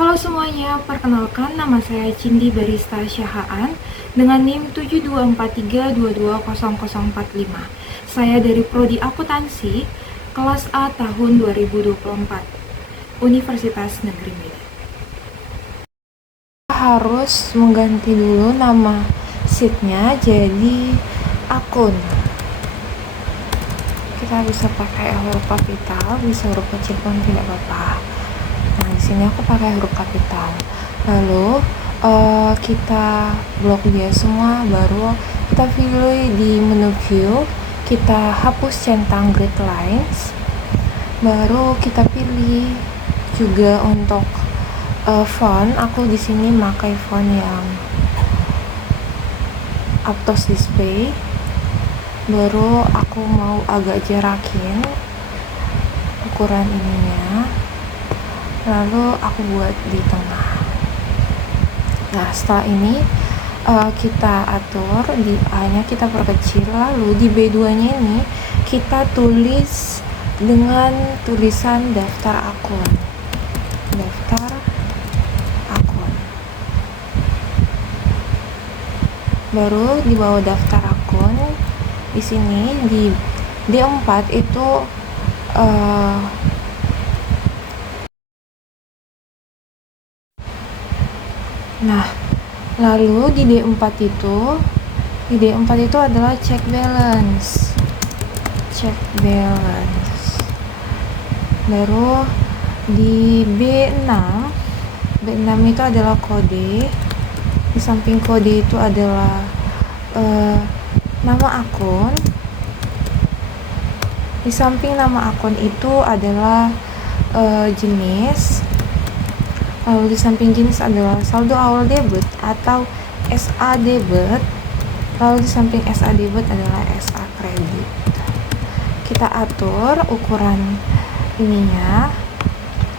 Halo semuanya, perkenalkan nama saya Cindy Barista Syahaan dengan NIM 7243220045. Saya dari Prodi Akuntansi, kelas A tahun 2024, Universitas Negeri Medan. Harus mengganti dulu nama sheetnya jadi akun. Kita bisa pakai huruf kapital, bisa huruf kecil pun tidak apa-apa. Nah, di sini aku pakai huruf kapital. Lalu kita blok dia semua, baru kita pilih di menu view, kita hapus centang grid lines, baru kita pilih juga untuk font. Aku di sini pakai font yang Aptos Display. Baru aku mau agak jarakin ukuran ininya, lalu aku buat di tengah. Nah, setelah ini kita atur di A-nya, kita perkecil, lalu di B2-nya ini kita tulis dengan tulisan daftar akun. Baru di bawah daftar akun, di sini di D4 itu nah, lalu di D4 itu adalah check balance. Baru di B6 itu adalah kode. Di samping kode itu adalah nama akun. Di samping nama akun itu adalah jenis. Lalu di samping jenis adalah saldo awal debit atau SA debit. Lalu di samping SA debit adalah SA kredit. Kita atur ukuran ininya.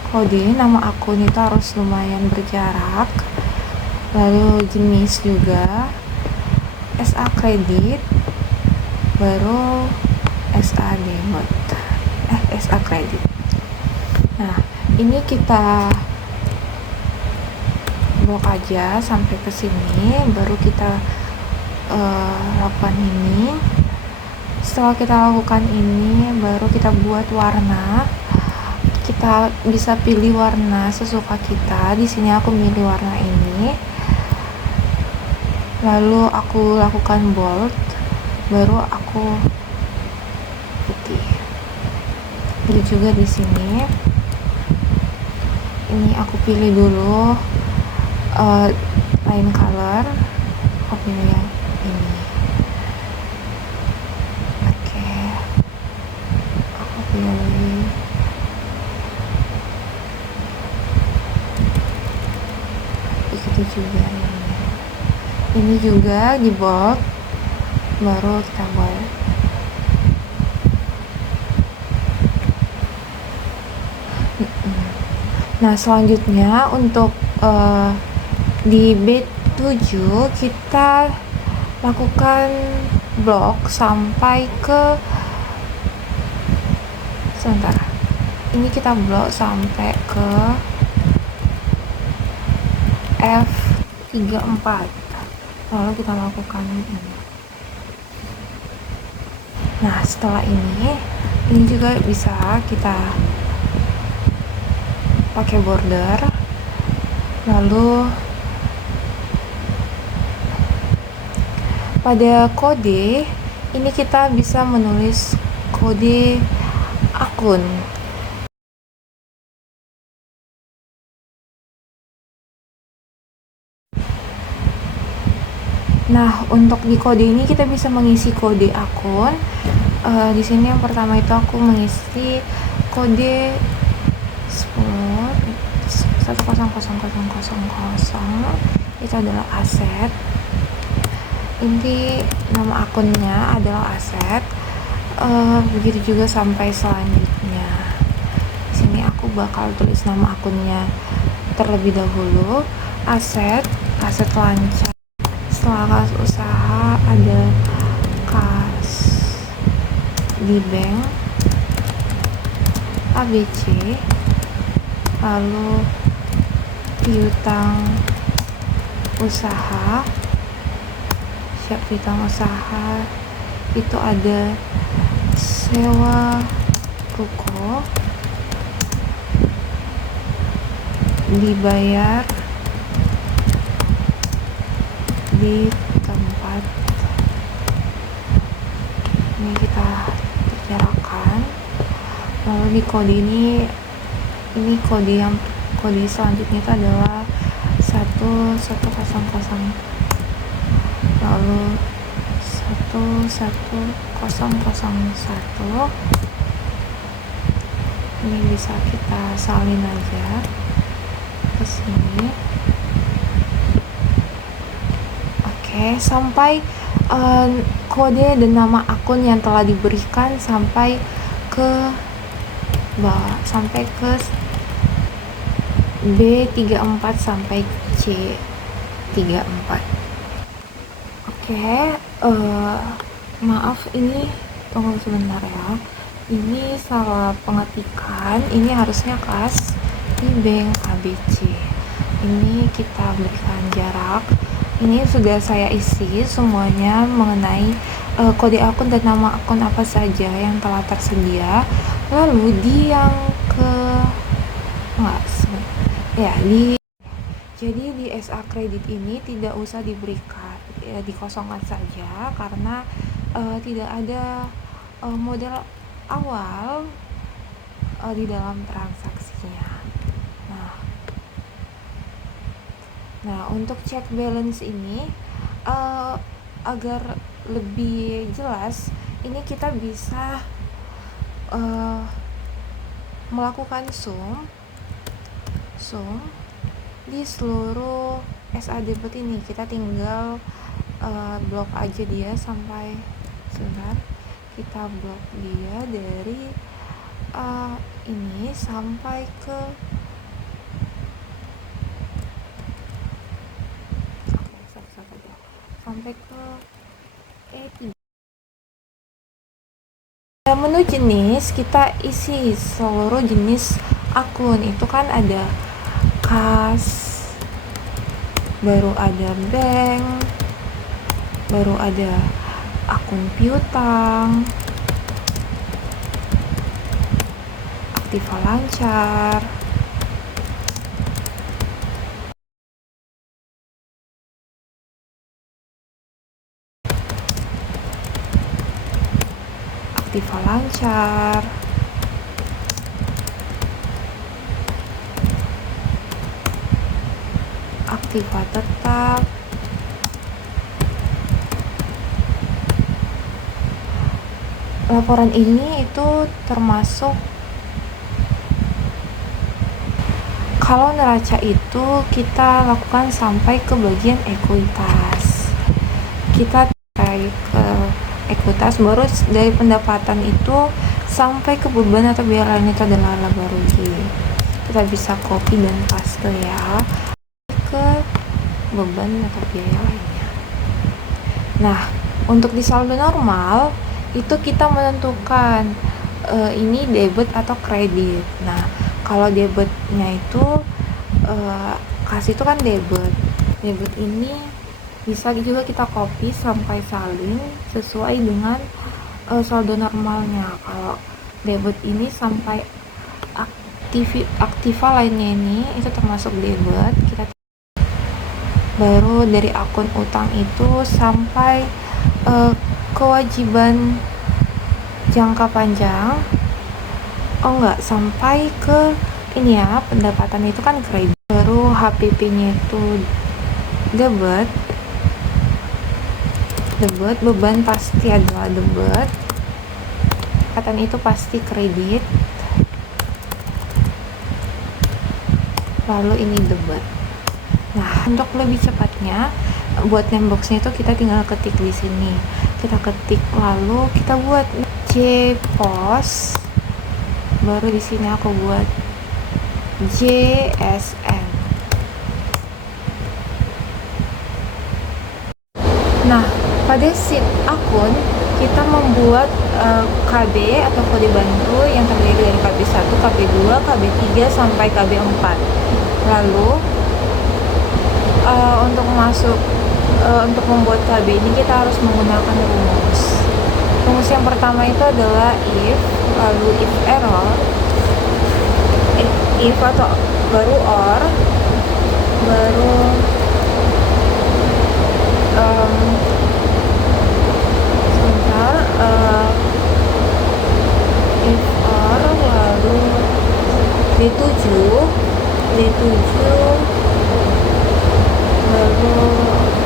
Kode nama akun itu harus lumayan berjarak. Lalu jenis juga SA kredit, baru SA debit, SA kredit. Nah, ini kita blok aja sampai ke sini, baru kita lakukan ini. Setelah kita lakukan ini, baru kita buat warna. Kita bisa pilih warna sesuka kita. Di sini aku milih warna ini. Lalu aku lakukan bold, baru aku putih. Begitu juga di sini. Ini aku pilih dulu line color. Aku pilih yang ini. Oke. Aku pilih begitu juga ini juga di bold, baru kita buat. Nah, selanjutnya untuk di B7 kita lakukan blok sampai ke sebentar. Ini kita blok sampai ke F34. Lalu kita lakukan ini. Nah, setelah ini juga bisa kita pakai border. Lalu pada kode ini kita bisa menulis kode akun. Nah, untuk di kode ini kita bisa mengisi kode akun. Di sini yang pertama itu aku mengisi kode 10.100.000. Itu adalah aset. Ini nama akunnya adalah aset. Begitu juga sampai selanjutnya. Di sini aku bakal tulis nama akunnya terlebih dahulu. Aset lancar. Setelah kas usaha ada kas di bank ABC, lalu piutang usaha, siap piutang usaha itu ada sewa ruko, dibayar di tempat. Ini kita bicarakan. Lalu di kode ini kode selanjutnya itu adalah 1100, lalu 11001. Ini bisa kita salin aja ke sini. Oke, sampai kode dan nama akun yang telah diberikan sampai ke bawah, sampai ke B34 sampai C34. Oke, maaf, ini tunggu sebentar ya. Ini salah pengetikan. Ini harusnya kas di bank ABC. Ini kita berikan jarak. Ini sudah saya isi semuanya mengenai kode akun dan nama akun apa saja yang telah tersedia. Lalu di yang jadi di SA kredit ini tidak usah diberikan, dikosongkan saja karena tidak ada modal awal di dalam transaksinya. Nah, untuk check balance ini agar lebih jelas, ini kita bisa melakukan zoom di seluruh SA debit ini. Kita tinggal blok aja dia sampai sebentar. Kita blok dia dari ini sampai ke E3. Menu jenis kita isi seluruh jenis akun. Itu kan ada kas, baru ada bank, baru ada akun piutang, aktiva lancar, aktiva lancar, aktiva tetap, laporan ini itu termasuk kalau neraca itu kita lakukan sampai ke bagian ekuitas. Kita ke ekuitas, baru dari pendapatan itu sampai ke beban atau biaya lain itu adalah laba rugi. Kita bisa copy dan paste ya ke beban atau biaya lainnya. Nah, untuk di saldo normal itu kita menentukan ini debit atau kredit. Nah, kalau debitnya itu kas itu kan debit ini bisa juga kita copy sampai salin sesuai dengan saldo normalnya. Kalau debit ini sampai aktiva lainnya ini itu termasuk debit. Kita baru dari akun utang itu sampai kewajiban jangka panjang, sampai ke ini ya, pendapatan itu kan kredit. Baru HPP-nya itu debit, beban pasti adalah debit, pendapatan itu pasti kredit, lalu ini debit. Nah, untuk lebih cepatnya buat name box-nya itu kita tinggal ketik di sini. Kita ketik lalu kita buat JPOS. Baru di sini aku buat JSN. Nah, pada sheet akun kita membuat KB atau kode bantu yang terdiri dari KB1, KB2, KB3 sampai KB4. Lalu untuk masuk untuk membuat KB ini kita harus menggunakan rumus yang pertama itu adalah if, lalu if error, if atau baru or, baru sebentar, if or, lalu D7 baru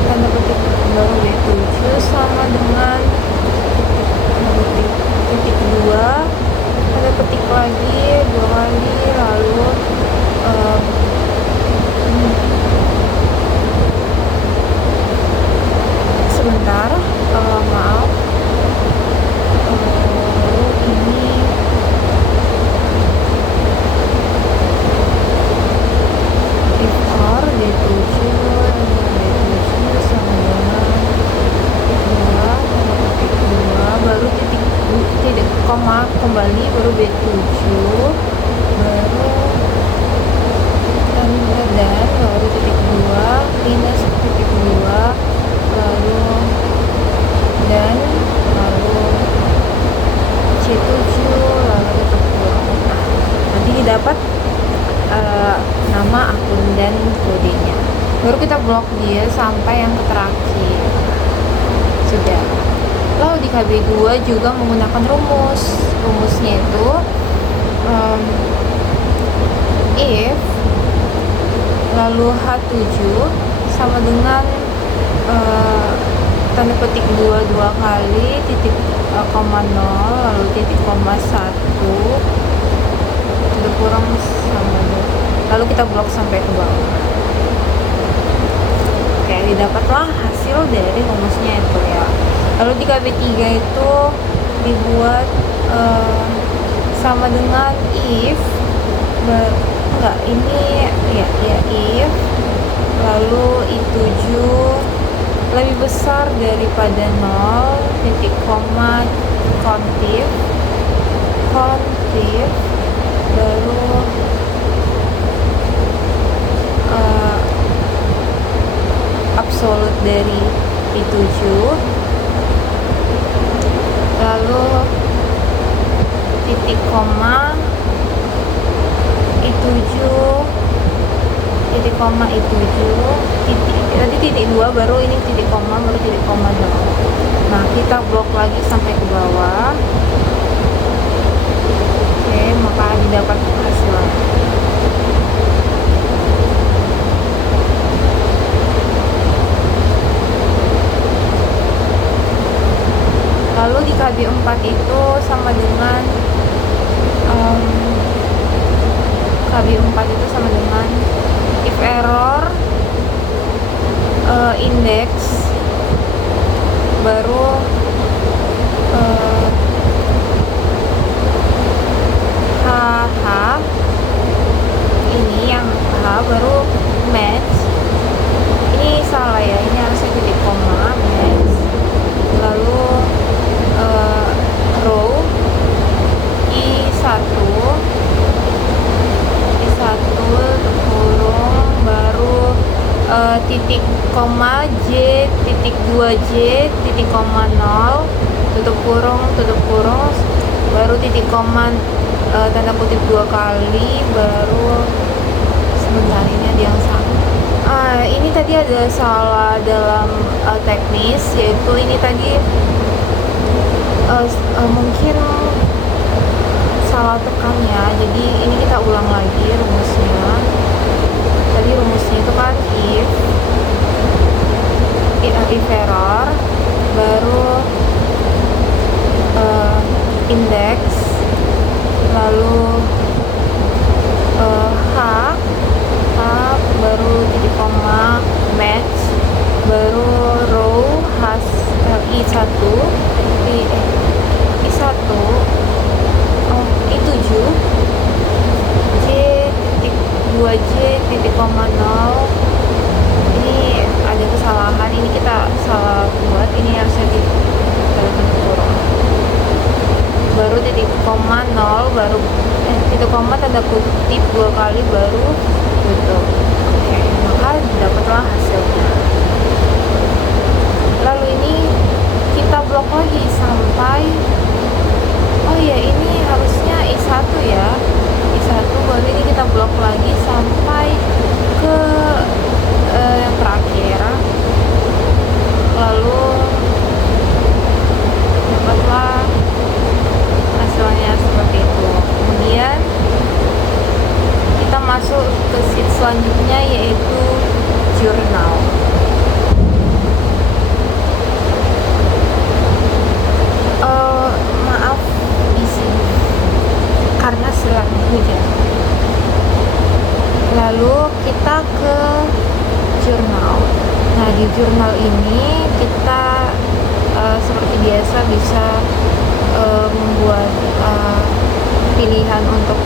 tanda petik, baru D7 sama dengan titik 2, tanda petik lagi 2 kali, lalu sebentar, maaf, ini if or D7 sama dengan 2 baru titik koma kembali, baru B7 baru dan baru titik 2 minus titik 2 lalu dan lalu C7 lalu tutup kurung. Nanti didapat nama akun dan kodenya, baru kita blok dia sampai yang terakhir. Sudah. Lalu di KB2 juga menggunakan rumusnya itu if lalu H7 sama dengan tanda petik 2 kali titik koma 0 lalu titik koma 1 sudah kurang sama 2, lalu kita blok sampai ke bawah. Oke, didapatlah hasil dari rumusnya itu ya. Lalu di KB3 itu dibuat sama dengan if if lalu I7 lebih besar daripada 0 titik koma kontif baru absolut dari I7 lalu titik koma I7 titik koma I7 nanti titik 2 baru ini titik koma baru titik koma 0. Nah, kita blok lagi sampai ke bawah. Oke, maka didapat hasilnya. Lalu di KB4 itu sama dengan KB4 itu sama dengan if error index baru ini yang H baru match. Ini salah ya, ini harusnya titik koma match, lalu row I1 kurung baru titik koma J titik 2J titik koma 0 tutup kurung baru titik koma tanda kutip 2 kali baru sebentar, ini ada yang salah. Ini tadi ada salah dalam teknis, yaitu ini tadi mungkin salah tekan ya, jadi ini kita ulang lagi rumusnya. Tadi rumusnya itu kan if error baru index lalu H baru titik koma match baru row I1 I7 J titik 2J titik koma 0. Ini ada kesalahan, ini kita salah buat, ini harusnya tutup kurung baru titik koma 0 baru titik koma tanda kutip 2 kali baru tutup. Oke, maka dapatlah hasilnya. Lalu ini kita blok lagi sampai, oh ya ini harusnya I1 ya, I1, baru ini kita blok lagi sampai ke yang terakhir. Lalu dapatlah hasilnya seperti itu. Kemudian kita masuk ke sheet selanjutnya, yaitu jurnal. Maaf isi karena sedang hujan. Lalu kita ke jurnal. Nah, di jurnal ini kita seperti biasa bisa membuat pilihan untuk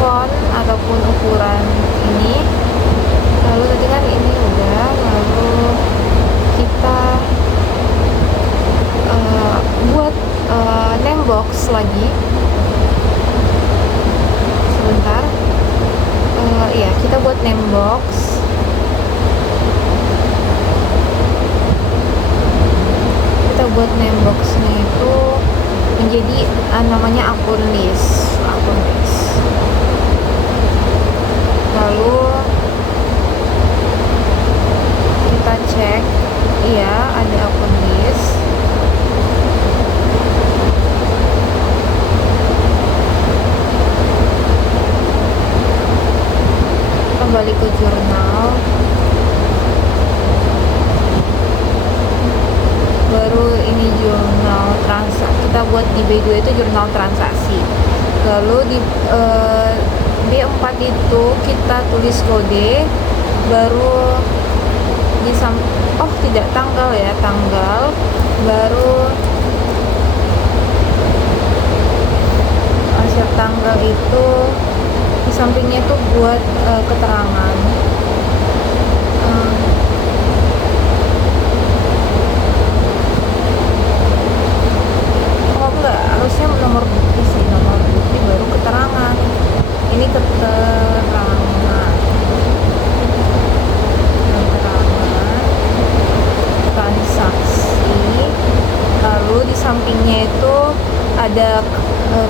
font ataupun ukuran ini. Lalu tadi kan ini udah, lalu kita buat name box lagi. Sebentar, ya kita buat name box. Kita buat name boxnya itu menjadi namanya akun list. Lalu kita cek, iya ada akun list. Kita balik ke jurnal, baru ini jurnal transaksi. Kita buat di B2 itu jurnal transaksi. Lalu di B4 itu kita tulis kode, baru oh tidak, tanggal ya, tanggal, baru hasil tanggal itu di sampingnya itu buat keterangan. Oh enggak, harusnya nomor bukti sih, nomor bukti baru keterangan. Ini keterangan transaksi. Lalu di sampingnya itu ada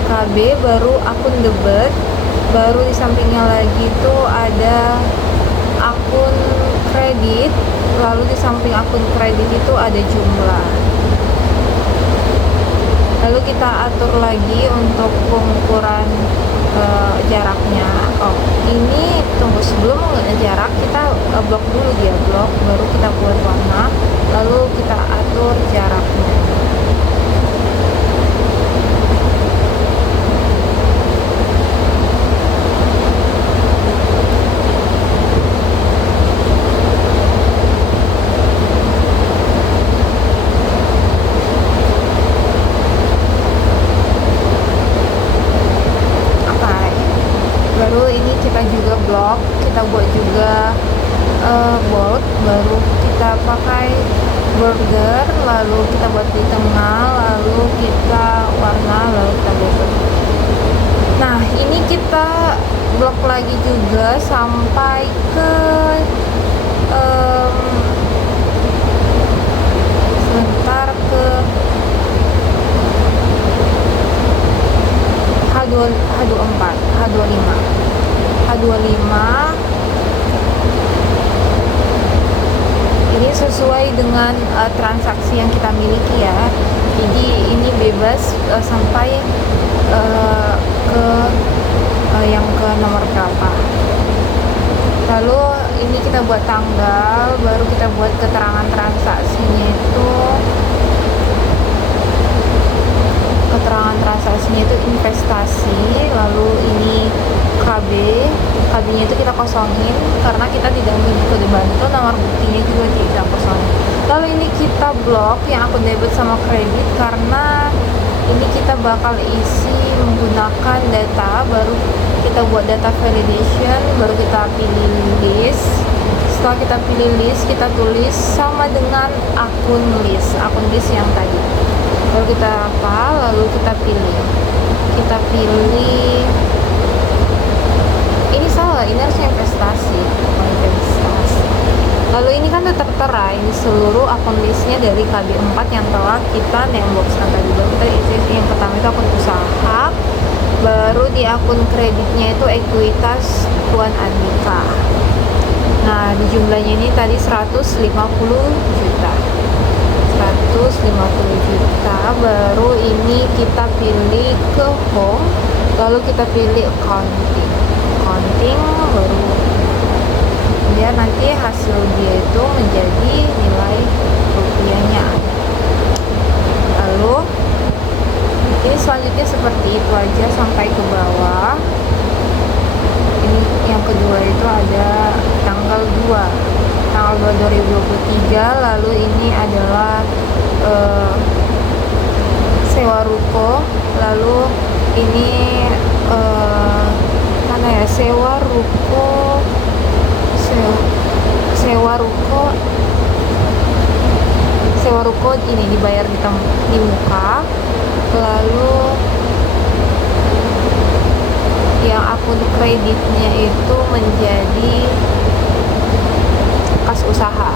KB, baru akun debit, baru di sampingnya lagi itu ada akun kredit, lalu di samping akun kredit itu ada jumlah. Lalu kita atur lagi untuk pengukuran jaraknya. Oh, ini tunggu, sebelum jarak kita blok dulu dia, blok, baru kita buat warna, lalu kita atur jaraknya. Baru ini kita juga blok, kita buat juga bold, baru kita pakai border, lalu kita buat di tengah, lalu kita warna, lalu kita bebas. Nah, ini kita blok lagi juga sampai ke sebentar, ke H24, H25. Ini sesuai dengan transaksi yang kita miliki ya. Jadi ini bebas sampai ke yang ke nomor berapa. Lalu ini kita buat tanggal, baru kita buat keterangan transaksinya itu. Keterangan transaksinya itu investasi, lalu ini KB nya itu kita kosongin karena kita tidak memiliki kode bantu, nomor buktinya juga kita kosongin. Lalu ini kita blok yang akun debit sama kredit karena ini kita bakal isi menggunakan data, baru kita buat data validation, baru kita pilih list. Setelah kita pilih list, kita tulis sama dengan akun list yang tadi. Lalu kita lalu kita pilih ini salah, ini harusnya investasi. Ini seluruh akun listnya dari KB4 yang telah kita nembokkan tadi. Baru kita isi yang pertama itu akun usaha, baru di akun kreditnya itu ekuitas Tuan Andika. Nah, di jumlahnya ini tadi 150 juta. 150 juta. Baru ini kita pilih ke home, lalu kita pilih accounting. Accounting baru biar nanti hasil dia itu menjadi nilai rupiahnya. Lalu ini selanjutnya seperti itu aja sampai ke bawah. Ini yang kedua itu ada tanggal 2 2023. Lalu ini adalah sewa ruko. Lalu ini mana ya, sewa ruko ini dibayar di muka. Lalu yang akun kreditnya itu menjadi kas usaha.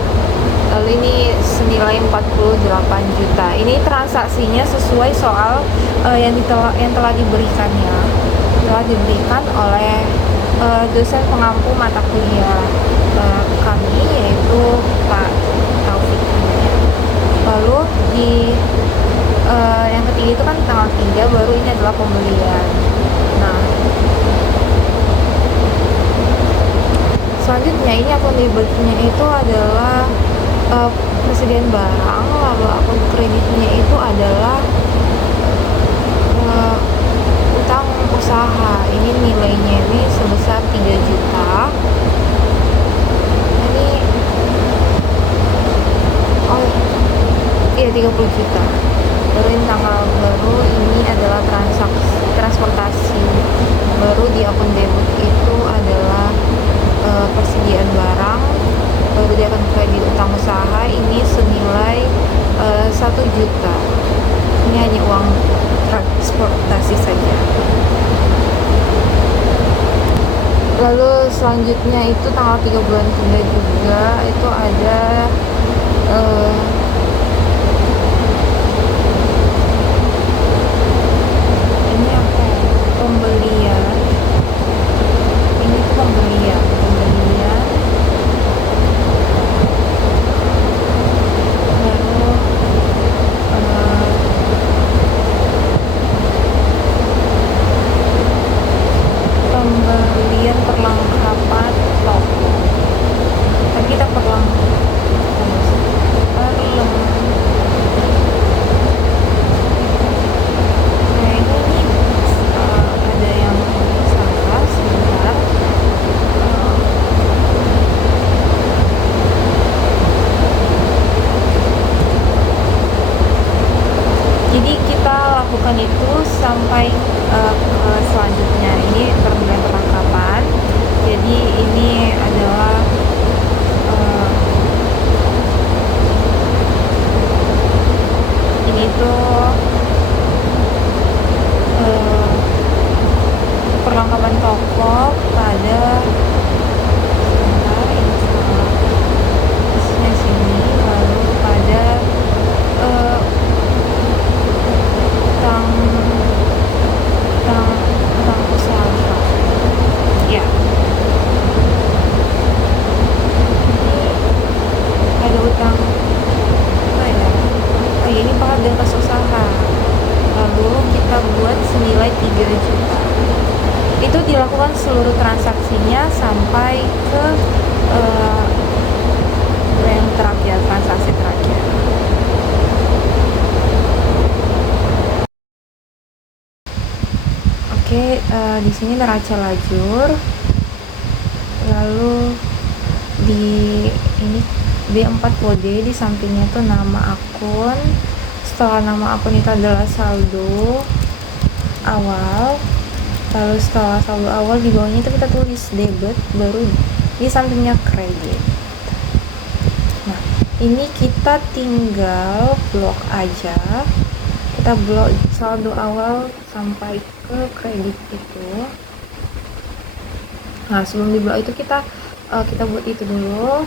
Lalu ini senilai 48 juta. Ini transaksinya sesuai soal yang telah diberikannya. Telah diberikan oleh dosen pengampu mata kuliah kami, yaitu Pak Taufik. Lalu di yang ketiga itu kan tanggal 3, baru ini adalah pembelian. Nah, selanjutnya ini akun debitnya itu adalah persediaan barang, lalu akun kreditnya itu adalah utang usaha. Ini nilainya ini sebesar 3 juta. Ini 30 juta. Baru ini tanggal baru, ini adalah transportasi. Baru di akun debit itu adalah persediaan barang. Baru di akun kredit utang usaha ini senilai 1 juta. Ini hanya uang transportasi saja. Lalu selanjutnya itu tanggal 3 bulan 3 juga itu ada ini apa ya, pembelian. Ini tuh pembelian lalu pembelian perlengkapan toko. Tapi kita ada yang salah sebentar. Jadi kita lakukan itu sampai ke selanjutnya. Ini pembelian perlengkapan. Jadi ini adalah ini tuh perlengkapan toko pada sebentar, ini salah isinya sini. Lalu pada utang usaha ya. Ini ada utang apa ya, ini pakai dan kas usaha. Lalu kita buat senilai 3 juta. Itu dilakukan seluruh transaksinya sampai ke yang terakhir, transaksi terakhir. Oke, di sini neraca lajur. Lalu di ini B4 kode, di sampingnya tuh nama akun. Setelah nama akun itu adalah saldo awal. Lalu setelah saldo awal di bawahnya itu kita tulis debit, baru di sampingnya kredit. Nah, ini kita tinggal blok aja. Kita blok saldo awal sampai ke kredit itu. Nah, sebelum di blok itu kita buat itu dulu.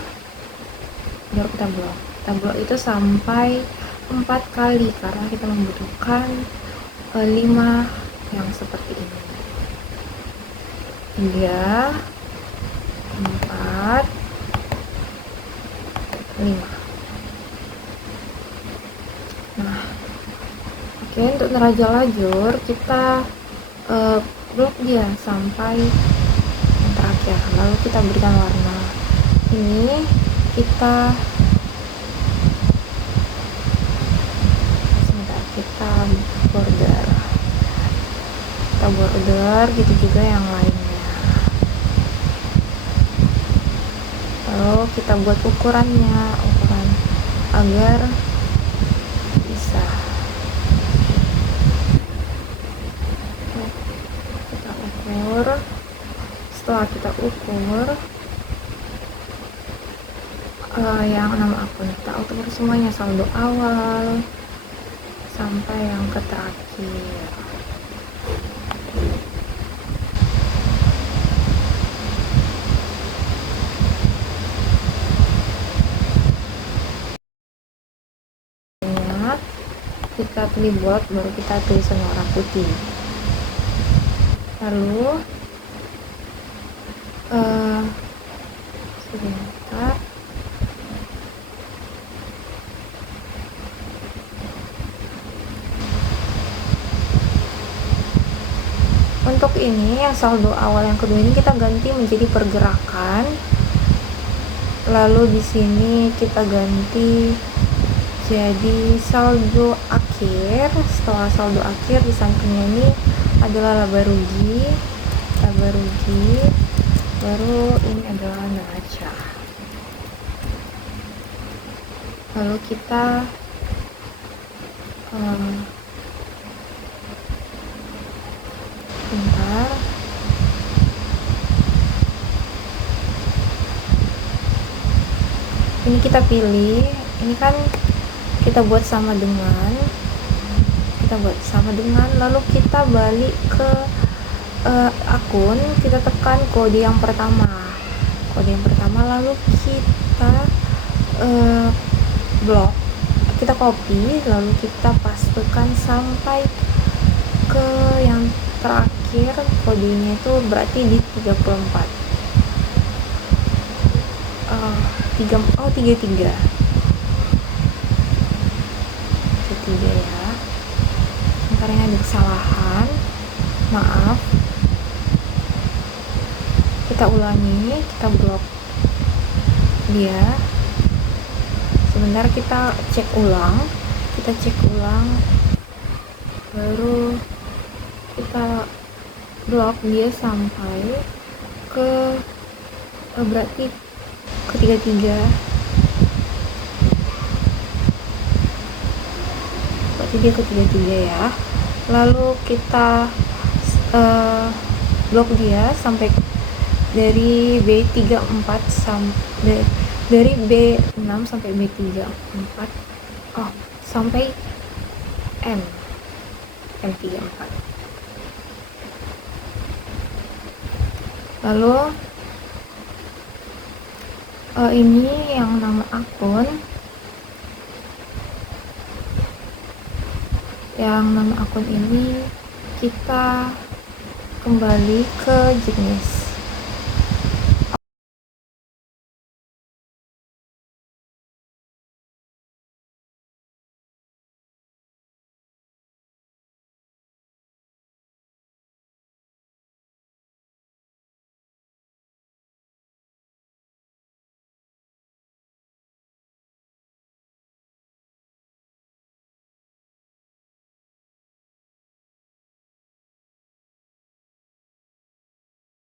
baru kita blok itu sampai 4 kali karena kita membutuhkan 5 yang seperti ini. 3 4 5. Nah, oke, untuk nerajal lajur kita blok dia sampai yang terakhir, lalu kita berikan warna. Ini kita border gitu juga yang lainnya. Lalu kita buat ukuran agar bisa kita ukur. Setelah kita ukur yang nama akun kita ukur semuanya, saldo awal sampai yang ke terakhir. Kita pilih bold, baru kita tulisan warna putih. Lalu sebentar, untuk ini yang saldo awal yang kedua ini kita ganti menjadi pergerakan. Lalu di sini kita ganti jadi saldo akhir. Setelah saldo akhir, di sampingnya ini adalah laba rugi, baru ini adalah neraca. Lalu kita bentar, ini kita pilih, ini kan kita buat sama dengan, lalu kita balik ke akun, kita tekan kode yang pertama, lalu kita blok, kita copy, lalu kita pastekan sampai ke yang terakhir. Kodenya itu berarti di 34 33 ya. Sebentar, ini ada kesalahan, maaf. Kita ulangi, kita blok dia. Sebentar, kita cek ulang, baru kita blok dia sampai ke berarti ke 33. Dia ke 33 ya. Lalu kita blok dia sampai dari B34 sampai dari B6 sampai B34 sampai M34. Lalu ini yang nama akun, ini kita kembali ke jenis.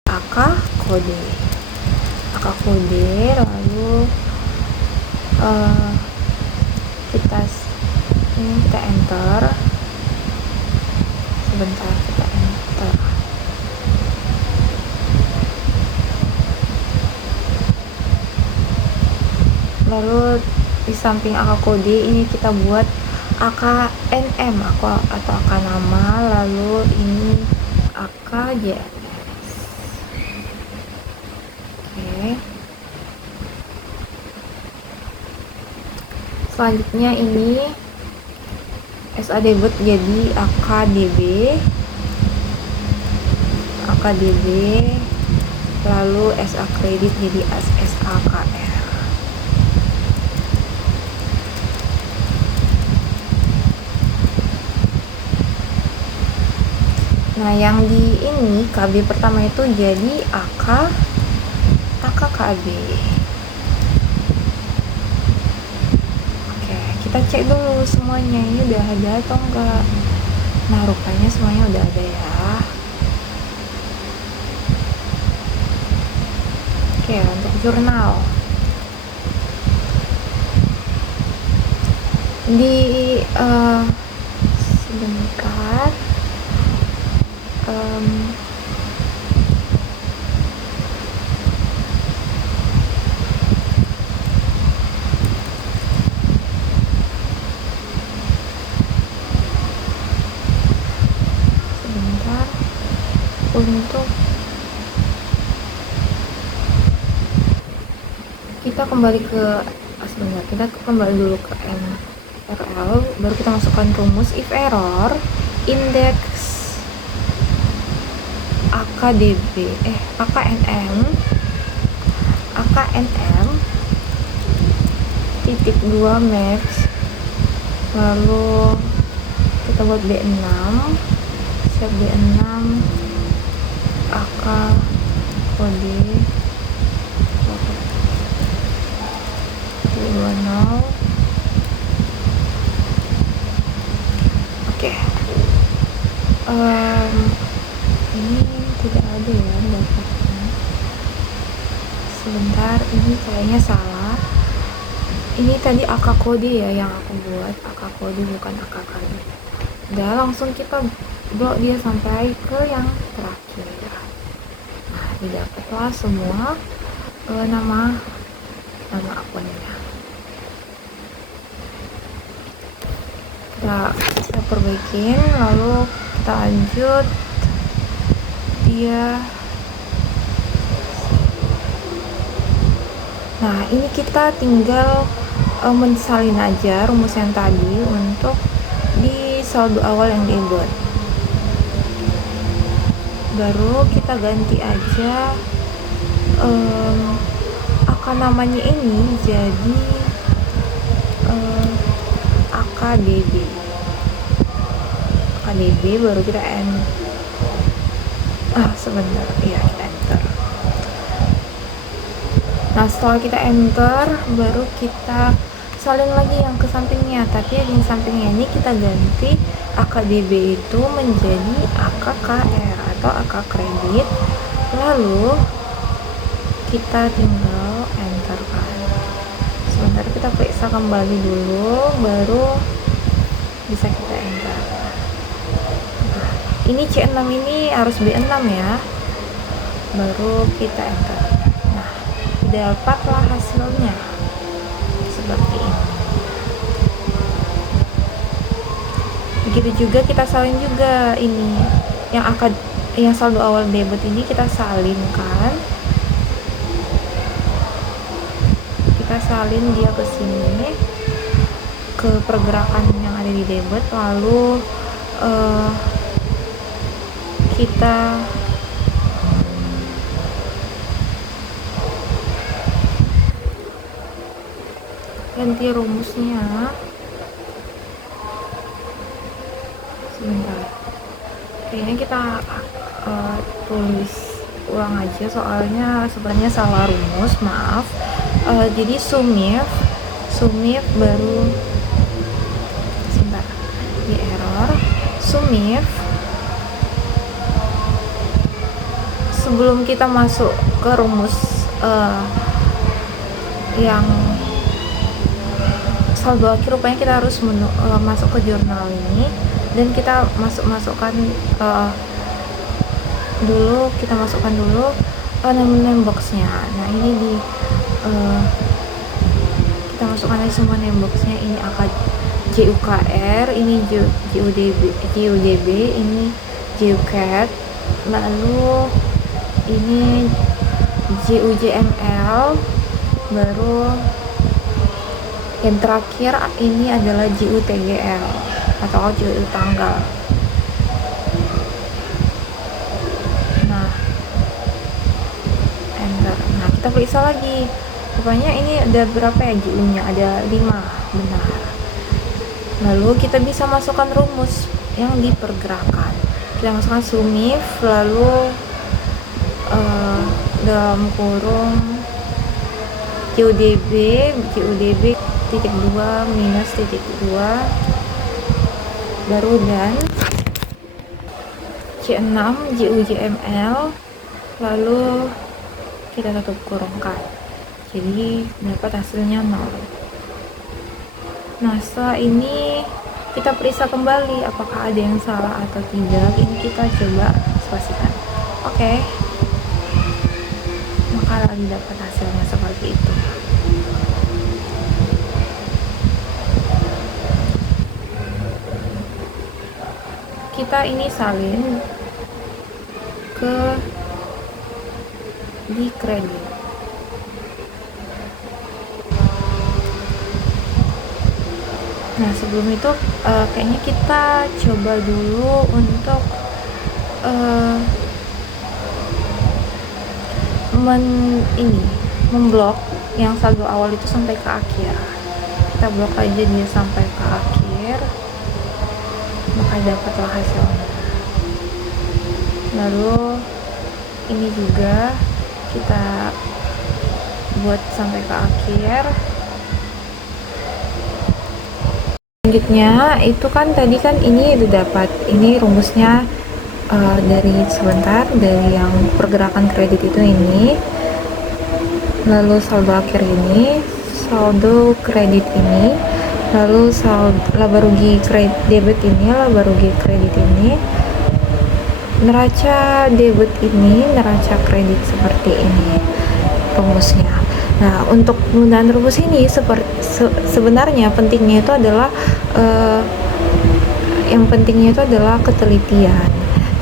AK kode, lalu kita enter. Sebentar, kita enter. Lalu di samping AK kode ini kita buat AK NM atau AK nama, lalu ini AK JNS. Selanjutnya ini SA debit jadi AKDB, lalu SA kredit jadi SAKR. Nah, yang di ini KB pertama itu jadi AKKB. Oke, kita cek dulu semuanya ini udah ada atau enggak. Nah, rupanya semuanya udah ada ya. Oke, untuk jurnal di sebentar. Untuk kita kembali ke sebentar, kita kembali dulu ke MRL, baru kita masukkan rumus. If error indeks AKNM titik 2 max, lalu kita buat B6, siap B6 AK kode 20. Oke. Ini tidak ada ya dapatnya. Sebentar, ini kayaknya salah. Ini tadi AK kode ya yang aku buat, AK kode bukan AK kode. Udah, langsung kita blok dia sampai ke yang terakhir. Nah, didapatlah semua nama akunnya. Kita perbaikin, lalu kita lanjut. Nah, ini kita tinggal mensalin aja rumus yang tadi untuk di saldo awal yang dibuat. Baru kita ganti aja akan namanya ini jadi AKDB, baru kita sebentar, iya, kita enter. Nah, setelah kita enter, baru kita salin lagi yang ke sampingnya, tapi yang sampingnya ini kita ganti AKDB itu menjadi AKKR atau AK kredit, lalu kita tinggal enter kan. Sebentar, kita periksa kembali dulu, baru bisa kita enter. Nah, ini C6 ini harus B6 ya, baru kita enter. Nah, dapatlah hasilnya seperti ini. Begitu juga kita salin juga ini yang saldo awal debit ini kita salinkan, kita salin dia ke sini ke pergerakan yang ada di debit, lalu kita ganti rumusnya. Sebentar, kayaknya kita tulis ulang aja, soalnya sebenarnya salah rumus, maaf. Jadi sumif baru sebentar, di error sumif sebelum kita masuk ke rumus yang saldo akhir, rupanya kita harus masuk ke jurnal ini dan kita masukkan dulu name boxnya. Nah, ini kita masukkan aja semua name boxnya. Ini JUKR, ini JUDB, ini JUCAT, lalu ini JUJML, baru Yang terakhir ini adalah JUTGL atau JU tanggal. Nah, enter. Nah, kita periksa lagi. Rupanya ini ada berapa ya JU-nya? Ada 5, benar. Lalu kita bisa masukkan rumus yang dipergerakan. Kita masukkan sumif, lalu dalam kurung JUDB titik 2 minus titik 2, baru dan C6 JUJML, lalu kita tutup kurungkan, jadi dapat hasilnya 0. Nah, setelah ini kita periksa kembali apakah ada yang salah atau tidak. Ini kita coba spasikan. Oke. Maka lagi dapat hasilnya seperti itu. Kita ini salin ke di kredit. Nah, sebelum itu kayaknya kita coba dulu untuk memblok yang saldo awal itu sampai ke akhir. Kita blok aja dia sampai ke akhir, maka dapatlah hasilnya. Lalu ini juga kita buat sampai ke akhir. Selanjutnya itu kan tadi kan ini udah dapat, ini rumusnya dari yang pergerakan kredit itu ini, lalu saldo akhir ini, saldo kredit ini, lalu laba rugi debit ini, laba rugi kredit ini, neraca debit ini, neraca kredit, seperti ini rumusnya. Nah, untuk penggunaan rumus ini sebenarnya pentingnya itu adalah ketelitian.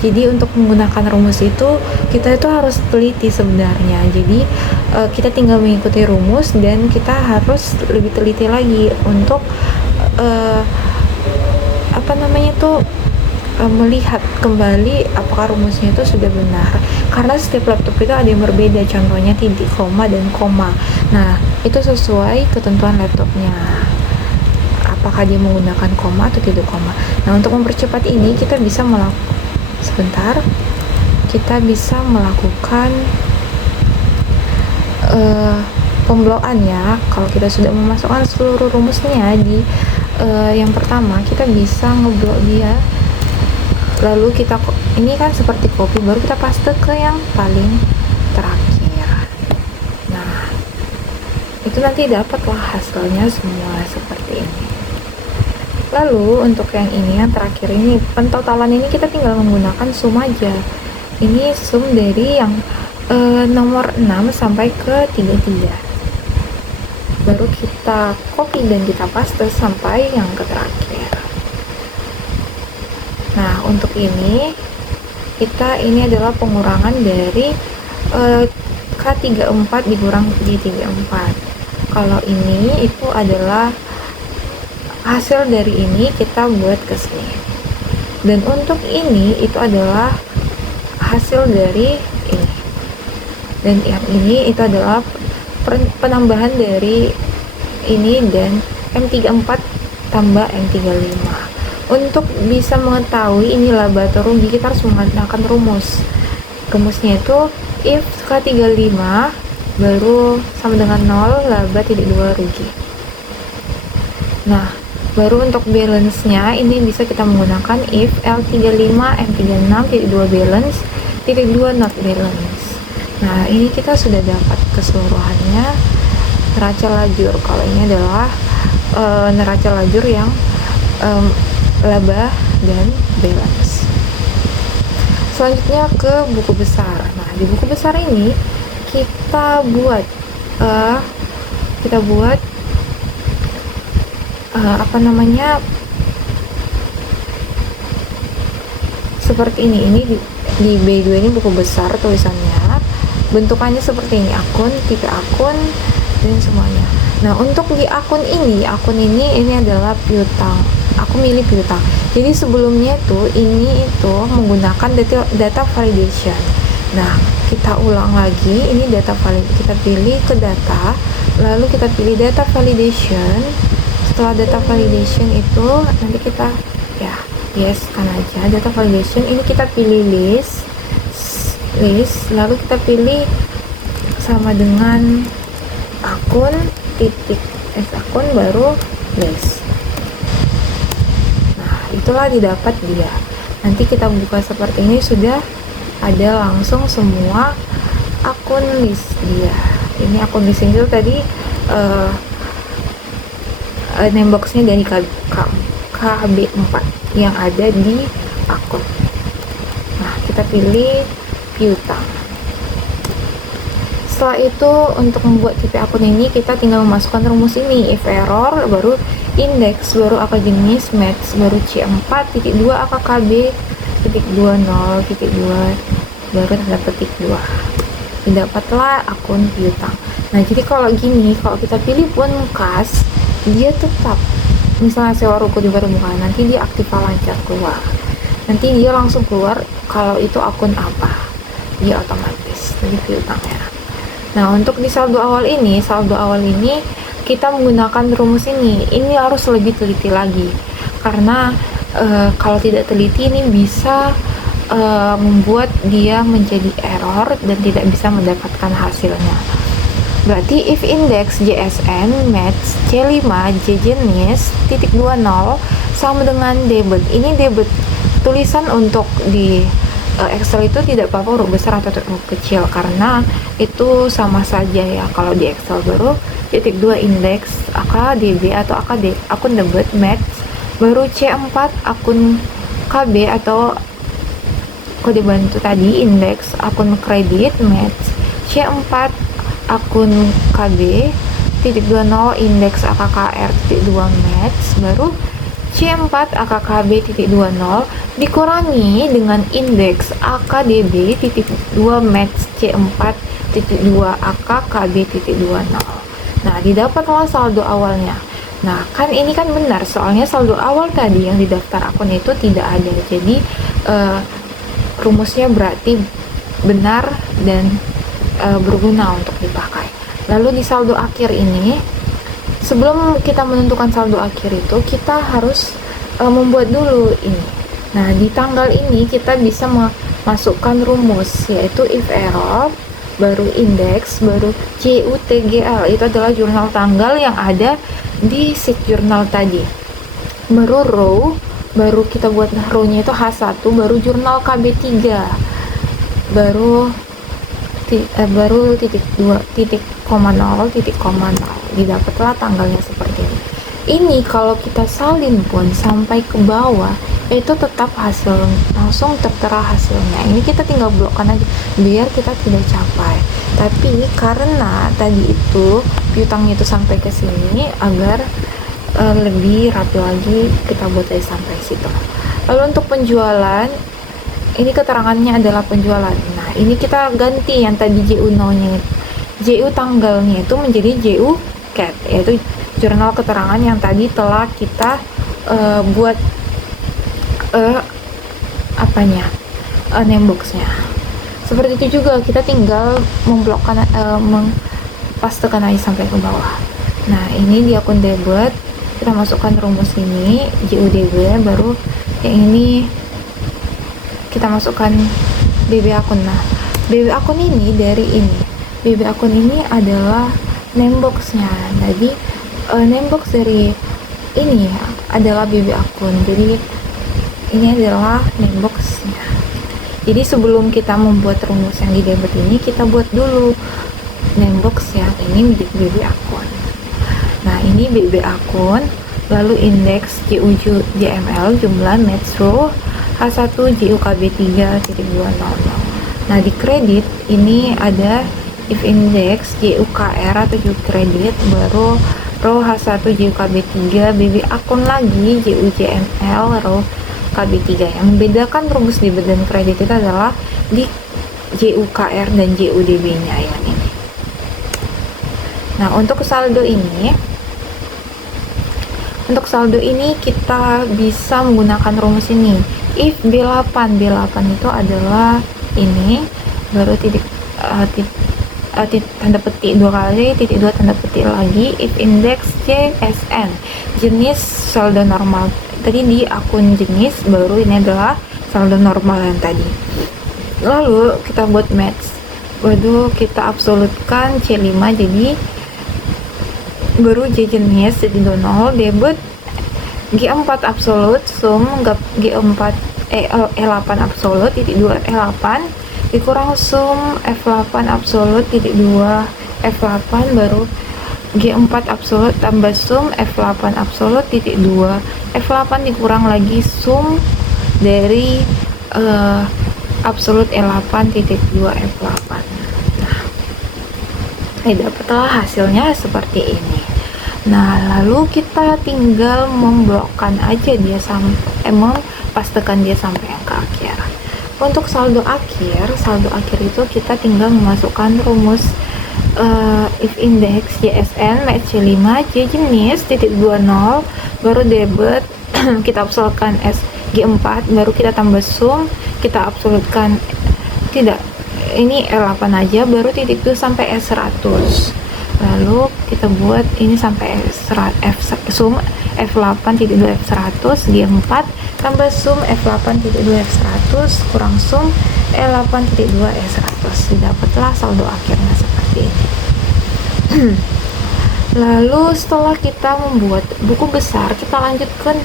Jadi untuk menggunakan rumus itu kita itu harus teliti sebenarnya. Jadi kita tinggal mengikuti rumus dan kita harus lebih teliti lagi untuk melihat kembali apakah rumusnya itu sudah benar, karena setiap laptop itu ada yang berbeda, contohnya titik, koma, dan koma. Nah, itu sesuai ketentuan laptopnya, apakah dia menggunakan koma atau tidak koma. Nah, untuk mempercepat ini kita bisa melakukan pemblokan ya. Kalau kita sudah memasukkan seluruh rumusnya di yang pertama, kita bisa ngeblok dia. Lalu ini kan seperti copy, baru kita paste ke yang paling terakhir. Nah, itu nanti dapatlah hasilnya semua seperti ini. Lalu untuk yang ini, yang terakhir ini, pentotalan ini kita tinggal menggunakan sum aja. Ini sum dari yang nomor 6 sampai ke 33. Baru kita copy dan kita paste sampai yang ke terakhir. Nah, untuk ini adalah pengurangan dari K34 dikurang J34. Kalau ini itu adalah hasil dari ini kita buat ke sini. Dan untuk ini itu adalah hasil dari ini. Dan yang ini itu adalah penambahan dari ini dan M34 tambah M35. Untuk bisa mengetahui ini laba atau rugi, kita harus menggunakan rumus. Rumusnya itu if K35 baru sama dengan 0, laba tidak 2 rugi. Nah, baru untuk balance-nya ini bisa kita menggunakan if L35 M36 tidak 2 balance, tidak 2 not balance. Nah, ini kita sudah dapat keseluruhannya neraca lajur. Kalau ini adalah neraca lajur yang laba dan balance. Selanjutnya ke buku besar. Nah, di buku besar ini kita buat seperti ini. Ini di B2 ini buku besar tulisannya. Bentukannya seperti ini, akun, tipe akun, dan semuanya. Nah, untuk di akun ini adalah piutang. Aku milih piutang. Jadi sebelumnya tuh ini itu menggunakan data validation. Nah, kita ulang lagi, ini data validation. Kita pilih ke data, lalu kita pilih data validation. Setelah data validation itu nanti kita yes kan aja data validation. Ini kita pilih list, lalu kita pilih sama dengan akun titik akun baru list. Nah, itulah didapat dia. Nanti kita buka seperti ini, sudah ada langsung semua akun list dia. Ini akun list itu tadi name boxnya dari KB4 yang ada di akun. Nah, kita pilih piutang. Setelah itu untuk membuat tipe akun ini kita tinggal memasukkan rumus ini, if error baru index baru akak jenis match baru C4 titik 2 akak KB titik 20 titik 2 baru tanda petik 2. Didapatlah akun piutang. Nah, jadi kalau gini, kalau kita pilih kas, dia tetap misalnya sewa ruko di baru buka, nanti dia aktifal lancar keluar, nanti dia langsung keluar kalau itu akun apa, dia otomatis jadi piutangnya. Nah, untuk di saldo awal ini kita menggunakan rumus ini harus lebih teliti lagi, karena kalau tidak teliti ini bisa membuat dia menjadi error dan tidak bisa mendapatkan hasilnya. Berarti if index JSN match C5 J jenis titik 20 sama dengan debit. Ini debit. Tulisan untuk di Excel itu tidak apa-apa huruf besar atau huruf kecil, karena itu sama saja ya. Kalau di Excel baru titik 2 index AKDB atau AKD akun debit match baru C4 akun KB atau kode bantu tadi index akun kredit match C4 akun KB titik 20 indeks AKKR titik 2 match baru C4 AKKB titik 20 dikurangi dengan indeks AKDB titik 2 match C4 titik 2 AKKB titik 20. Nah, didapatlah saldo awalnya. Nah, kan ini kan benar, soalnya saldo awal tadi yang di daftar akun itu tidak ada, jadi rumusnya berarti benar dan berguna untuk dipakai. Lalu di saldo akhir ini, sebelum kita menentukan saldo akhir itu kita harus membuat dulu ini. Nah, di tanggal ini kita bisa memasukkan rumus, yaitu if error baru indeks baru JUTGL, itu adalah jurnal tanggal yang ada di sheet jurnal tadi, baru row baru kita buat row-nya itu H1 baru jurnal KB3 baru titik 2 titik koma 0 titik koma 0. Didapatlah tanggalnya seperti ini. Ini kalau kita salin pun sampai ke bawah itu tetap hasil langsung tertera hasilnya. Ini kita tinggal blokkan aja biar kita tidak capai. Tapi karena tadi itu piutangnya itu sampai ke sini, agar lebih rapi lagi kita buat aja sampai situ. Lalu untuk penjualan, ini keterangannya adalah penjualan. Nah, ini kita ganti yang tadi JU0-nya, JU tanggalnya itu menjadi JU CAT, yaitu jurnal keterangan yang tadi telah kita buat name box-nya. Seperti itu juga kita tinggal memblokkan pastekan aja sampai ke bawah. Nah, ini di akun debit kita masukkan rumus ini JUDB, baru yang ini kita masukkan BB akun. Nah, BB akun ini dari ini. BB akun ini adalah name box-nya. Jadi name box dari ini adalah BB akun. Jadi ini adalah name box-nya. Jadi sebelum kita membuat rumus yang di debit ini, kita buat dulu name box ya. Ini menjadi BB akun. Nah, ini BB akun, lalu indeks JUJML jumlah match row H1 JUKB3 titik 200. Nah, di kredit ini ada if index JUKR atau JU kredit baru row H1 JUKB3 BB akun lagi JUJML row KB3. Yang membedakan rumus debit dan kredit itu adalah di JUKR dan JUDB nya yang ini. Nah, untuk saldo ini kita bisa menggunakan rumus ini. If B8 itu adalah ini, baru tanda petik 2 kali, titik 2 tanda petik lagi, if index CSN, jenis saldo normal. Tadi di akun jenis, baru ini adalah saldo normal yang tadi. Lalu kita buat match, baru kita absolutkan C5, jadi baru J jenis jadi 0, debit G4 absolut sum G4 E8 absolut titik 2 E8 dikurang sum F8 absolut titik 2 F8, baru G4 absolut tambah sum F8 absolut titik 2 F8 dikurang lagi sum dari absolut E8 titik 2 F8. Dapatlah hasilnya seperti ini. Nah, lalu kita tinggal memblokkan aja dia pastikan dia sampai yang ke akhir. Untuk saldo akhir itu kita tinggal memasukkan rumus if index JSN match C5 J jenis titik 20, baru debit kita absolutkan G4, baru kita tambah sum, kita absolutkan ini R8 aja, baru titik 2 sampai S100, lalu kita buat ini sampai sum F8 titik 2 F100 G4 tambah sum F8 titik 2 F100 kurang sum E8 titik 2 E100, dapatlah saldo akhirnya seperti ini. Lalu setelah kita membuat buku besar, kita lanjutkan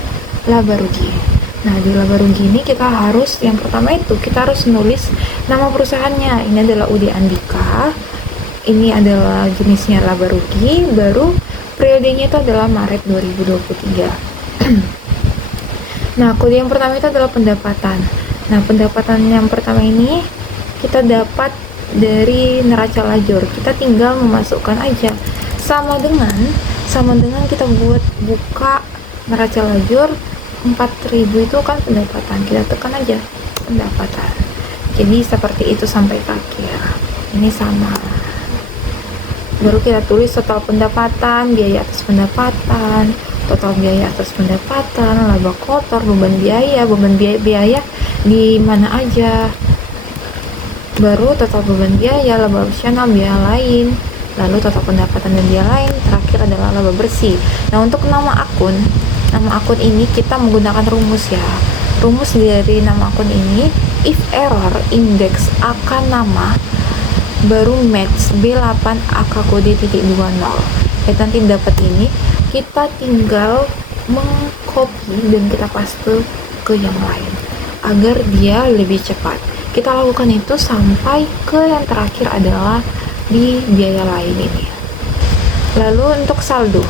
laba rugi. Nah, di laba rugi ini kita harus, yang pertama itu kita harus menulis nama perusahaannya. Ini adalah UD Andika, ini adalah jenisnya laba rugi, baru periodenya itu adalah Maret 2023. Nah, kode yang pertama itu adalah pendapatan. Nah, pendapatan yang pertama ini kita dapat dari neraca lajur. Kita tinggal memasukkan aja sama dengan kita buka neraca lajur 4.000 itu kan pendapatan, kita tekan aja pendapatan, jadi seperti itu sampai ke akhir. Ini sama, baru kita tulis total pendapatan, biaya atas pendapatan, total biaya atas pendapatan, laba kotor, beban biaya di mana aja, baru total beban biaya, laba opsional, biaya lain, lalu total pendapatan dan biaya lain, terakhir adalah laba bersih. Nah, untuk nama akun ini kita menggunakan rumus ya. Rumus dari nama akun ini, if error index akan nama baru match B8 AK kode titik 20. Nanti dapat ini, kita tinggal mengcopy dan kita paste ke yang lain agar dia lebih cepat. Kita lakukan itu sampai ke yang terakhir adalah di biaya lain ini. Lalu untuk saldo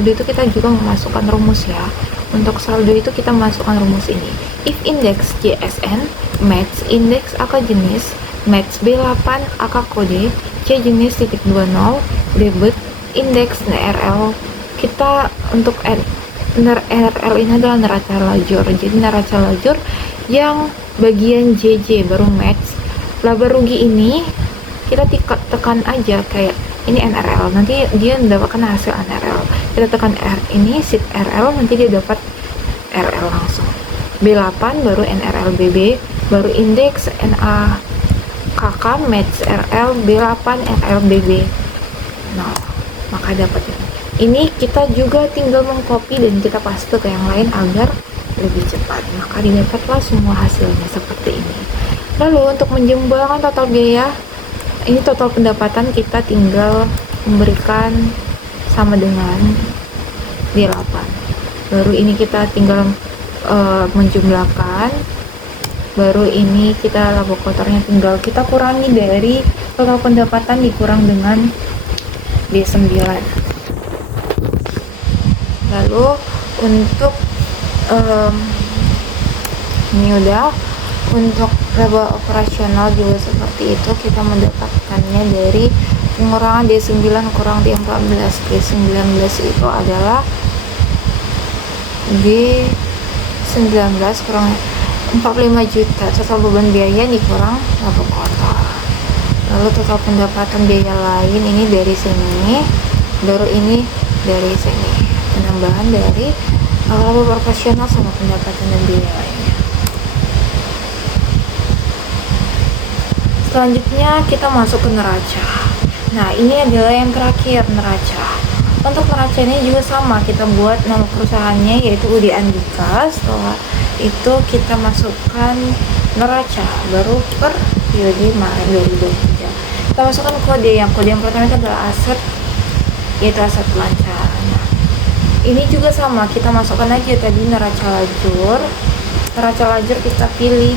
itu kita juga memasukkan rumus ya. Untuk saldo itu kita masukkan rumus ini, if index JSN match index AK jenis match B8 AK kode C jenis titik 20 debit indeks NRL. Kita untuk NRL ini adalah neraca lajur, jadi neraca lajur yang bagian JJ baru match. Laba rugi ini kita tekan aja kayak ini NRL, nanti dia mendapatkan hasil NRL. Kita tekan ini sheet RL, nanti dia dapat RL langsung. B8 baru NRL BB, baru indeks NAKK match RL B8 NRL BB. Nah, maka dapat ini. Ini kita juga tinggal mengcopy dan kita paste ke yang lain agar lebih cepat. Maka didapatlah semua hasilnya seperti ini. Lalu untuk menjumlahkan total biaya, ini total pendapatan kita tinggal memberikan sama dengan D8, baru ini kita tinggal menjumlahkan, baru ini kita laba kotornya tinggal kita kurangi dari total pendapatan dikurang dengan D9. Lalu untuk ini udah. Untuk laba operasional juga seperti itu, kita mendapatkannya dari pengurangan D9 kurang D14. D19 itu adalah D19 kurang 45 juta, total beban biaya dikurang laba kotor. Lalu total pendapatan biaya lain ini dari sini, baru ini dari sini, penambahan dari laba proporsional sama pendapatan dan biaya lainnya. Selanjutnya kita masuk ke neraca. Nah, ini adalah yang terakhir, neraca. Untuk neraca ini juga sama, kita buat nama perusahaannya yaitu Udi Andika. Setelah itu kita masukkan neraca baru per periode Maret 2023. Kita masukkan kode yang pertama itu adalah aset, yaitu aset lancar. Nah, ini juga sama, kita masukkan aja tadi neraca lajur. Neraca lajur kita pilih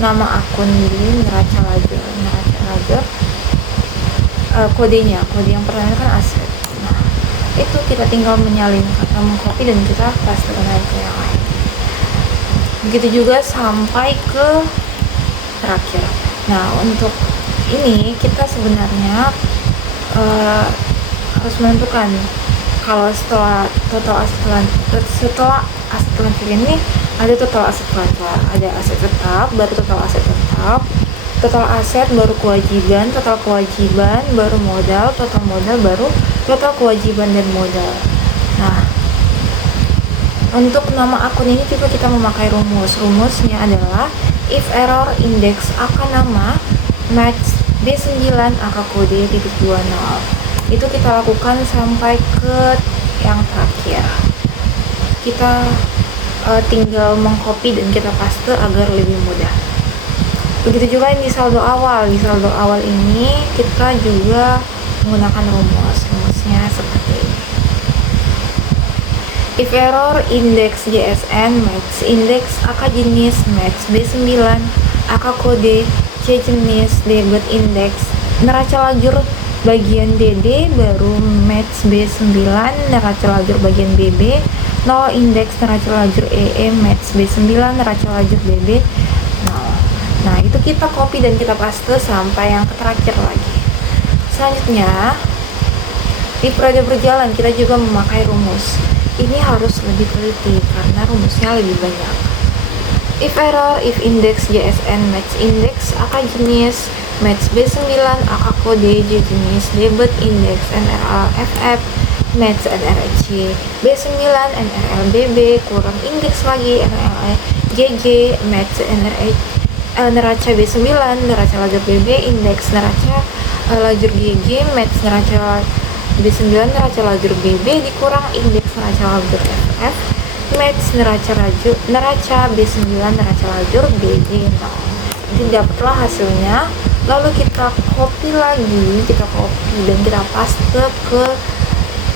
nama akun di neraca lajur. Kodenya, kode yang pertama kan aset. Nah, itu kita tinggal menyalin atau mengcopy dan kita pastekan aja ke yang lain. Begitu juga sampai ke terakhir. Nah, untuk ini kita sebenarnya harus menentukan kalau setelah aset lancar ini ada total aset lancar, ada aset tetap, baru total aset tetap, total aset baru kewajiban, total kewajiban baru modal, total modal baru total kewajiban dan modal. Nah, untuk nama akun ini juga kita memakai rumusnya adalah if error index akan nama match B9 angka kode titik 20. Itu kita lakukan sampai ke yang terakhir. Kita tinggal mengcopy dan kita paste agar lebih mudah. Begitu juga yang di saldo awal. Di saldo awal ini kita juga menggunakan rumusnya seperti ini. If error index JSN match index AK jenis match B9 AK kode C jenis debit index neraca lajur bagian DD baru match B9 neraca lajur bagian BB 0 indeks neraca lajur EE match B9 neraca lajur BB 0. Nah, itu kita copy dan kita paste sampai yang terakhir lagi. Selanjutnya di periode berjalan kita juga memakai rumus. Ini harus lebih teliti karena rumusnya lebih banyak. If error, if index JSN match index AK jenis match B9 AK kode J jenis debit index NRL FF match NRC B9 NRL BB kurang indeks lagi NRL GG match neraca B9 neraca lajur BB indeks neraca lajur GG match neraca B9 neraca lajur BB dikurang indeks neraca lajur FF match neraca B9 neraca lajur BG 0. Jadi dapatlah hasilnya. Lalu kita copy lagi, dan kita paste ke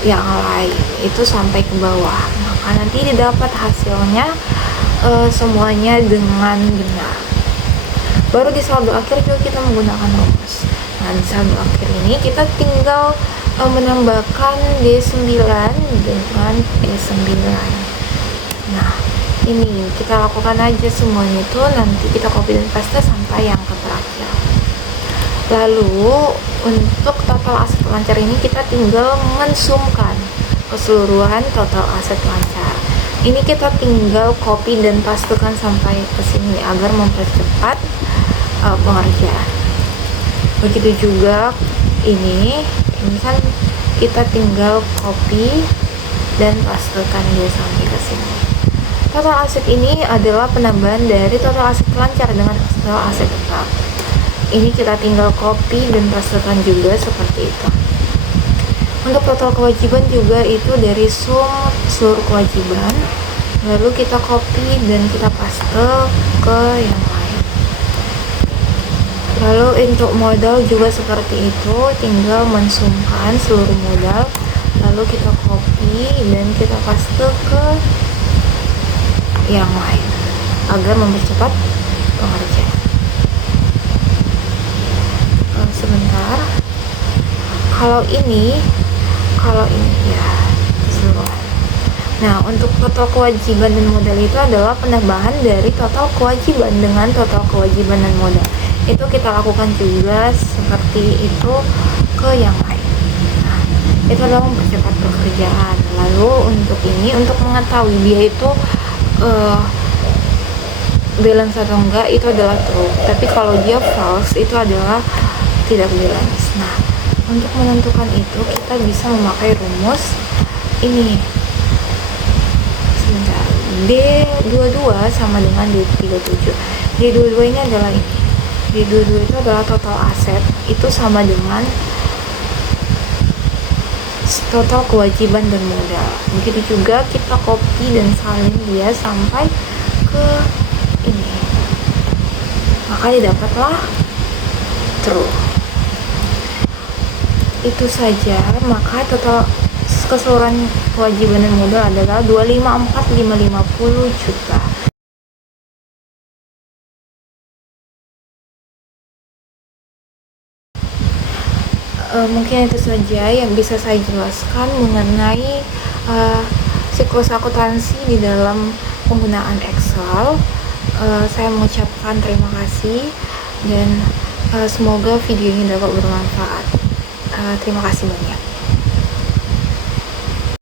yang lain, itu sampai ke bawah. Maka nanti didapat hasilnya semuanya dengan benar. Baru di saldo akhir juga kita menggunakan rumus. Nah, di saldo akhir ini kita tinggal menambahkan D9 dengan D9. Nah, ini kita lakukan aja semuanya itu, nanti kita copy dan paste sampai yang ke terakhir. Lalu untuk total aset lancar ini kita tinggal mensumkan keseluruhan total aset lancar. Ini kita tinggal copy dan pastekan sampai ke sini agar mempercepat pengerjaan. Begitu juga ini kan kita tinggal copy dan pastekan dia sampai ke sini. Total aset ini adalah penambahan dari total aset lancar dengan total aset tetap. Ini kita tinggal copy dan pastekan juga seperti itu. Untuk total kewajiban juga itu dari sum seluruh kewajiban, lalu kita copy dan kita paste ke yang lain. Lalu untuk modal juga seperti itu, tinggal mensumkan seluruh modal, lalu kita copy dan kita paste ke yang lain agar mempercepat pengerjaan. Sebentar, kalau ini ya keseluruhan. Nah, untuk total kewajiban dan modal itu adalah penambahan dari total kewajiban dengan total kewajiban dan modal. Itu kita lakukan juga seperti itu ke yang lain. Nah, itu adalah mempercepat pekerjaan. Lalu untuk ini, untuk mengetahui dia itu balance atau enggak, itu adalah true. Tapi kalau dia false, itu adalah tidak balance. Nah, untuk menentukan itu kita bisa memakai rumus ini. Sebentar. D22 sama dengan D37. D22 ini adalah ini. D22 itu adalah total aset, itu sama dengan total kewajiban dan modal. Begitu juga kita copy dan salin dia sampai ke ini, maka didapatlah true. Itu saja, maka total keseluruhan kewajiban dan modal adalah 254.550 juta. Mungkin itu saja yang bisa saya jelaskan mengenai siklus akuntansi di dalam penggunaan Excel. Saya mengucapkan terima kasih dan semoga video ini dapat bermanfaat. Terima kasih banyak.